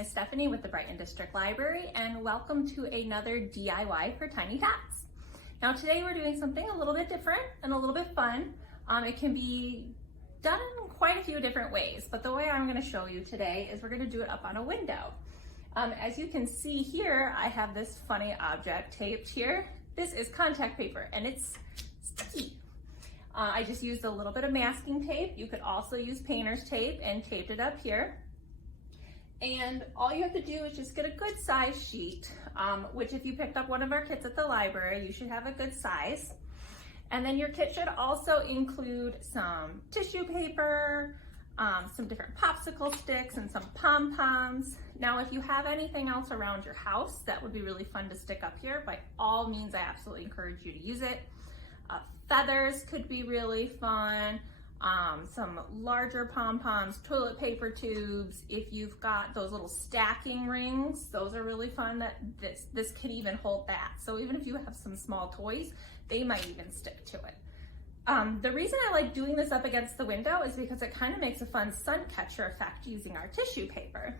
is Stephanie with the Brighton District Library, and welcome to another DIY for Tiny Tots. Now today we're doing something a little bit different and a little bit fun. It can be done in quite a few different ways, but the way I'm going to show you today is we're going to do it up on a window. As you can see here, I have this funny object taped here. This is contact paper and it's sticky. I just used a little bit of masking tape. You could also use painter's tape and taped it up here. And all you have to do is just get a good size sheet, which if you picked up one of our kits at the library, you should have a good size. And then your kit should also include some tissue paper, some different popsicle sticks, and some pom-poms. Now, if you have anything else around your house that would be really fun to stick up here, by all means, I absolutely encourage you to use it. Feathers could be really fun. Some larger pom-poms, toilet paper tubes. If you've got those little stacking rings, those are really fun. That this could even hold that. So even if you have some small toys, they might even stick to it. The reason I like doing this up against the window is because it kind of makes a fun sun catcher effect using our tissue paper.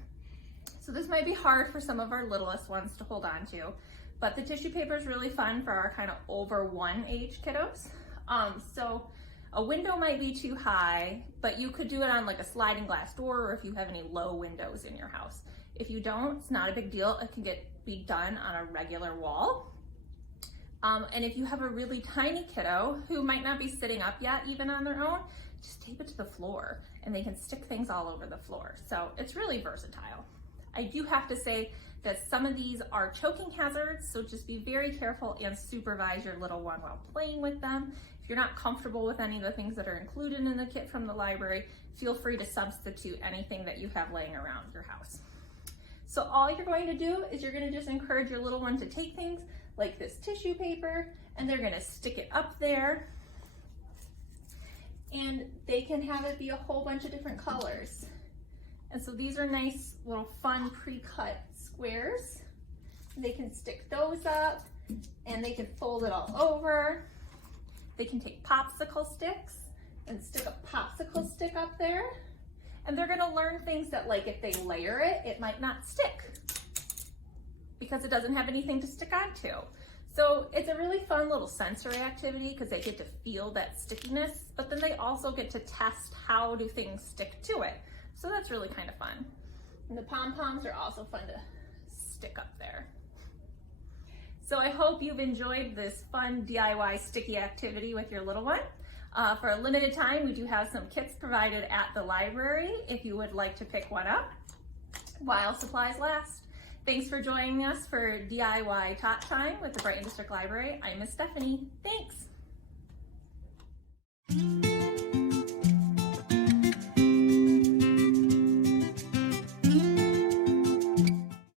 So this might be hard for some of our littlest ones to hold on to, but the tissue paper is really fun for our kind of over 1 age kiddos. So a window might be too high, but you could do it on like a sliding glass door, or if you have any low windows in your house. If you don't, it's not a big deal. It can be done on a regular wall. And if you have a really tiny kiddo who might not be sitting up yet, even on their own, just tape it to the floor and they can stick things all over the floor. So it's really versatile. I do have to say that some of these are choking hazards, so just be very careful and supervise your little one while playing with them. If you're not comfortable with any of the things that are included in the kit from the library, feel free to substitute anything that you have laying around your house. So all you're going to do is you're going to just encourage your little one to take things like this tissue paper, and they're going to stick it up there, and they can have it be a whole bunch of different colors. And so these are nice little fun pre-cut squares. They can stick those up and they can fold it all over. They can take popsicle sticks and stick a popsicle stick up there. And they're gonna learn things that, like, if they layer it, it might not stick because it doesn't have anything to stick onto. So it's a really fun little sensory activity because they get to feel that stickiness, but then they also get to test how do things stick to it. So that's really kind of fun. And the pom-poms are also fun to stick up there. So I hope you've enjoyed this fun DIY sticky activity with your little one. For a limited time, we do have some kits provided at the library if you would like to pick one up while supplies last. Thanks for joining us for DIY Tot Time with the Brighton District Library. I'm Miss Stephanie. Thanks.